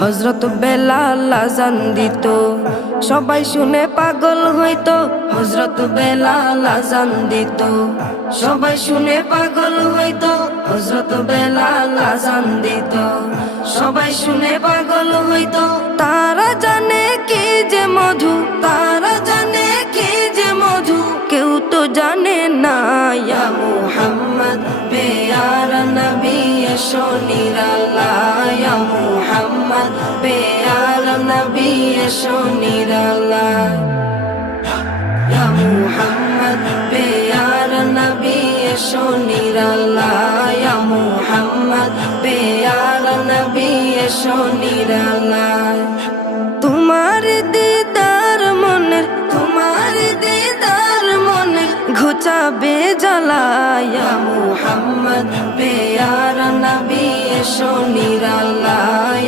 হযরত বেলাল আযান দিত, সবাই শুনে পাগল হইতো। হযরত বেলাল আযান দিত, সবাই শুনে পাগল হইতো। হযরত বেলাল আযান দিত, সবাই শুনে পাগল হইতো। তারা জানে কি যে মধু, তারা জানে কি যে মধু, কেউ তো জানে না। ইয়া মুহাম্মদ পেয়ারা নবী এসো নিরালায়, ইয়া মুহাম্মদ পেয়ারা নবী এসো নিরালায়, ইয়া মুহাম্মদ পেয়ারা নবী এসো নিরালায়, ইয়া মুহাম্মদ পেয়ারা নবী এসো নিরালায়। তোমার দিদার মনের, তোমার দিদার মনের ঘুচাবে জ্বালা। ইয়া মুহাম্মদ পেয়ারা নবী এসো নিরালায়।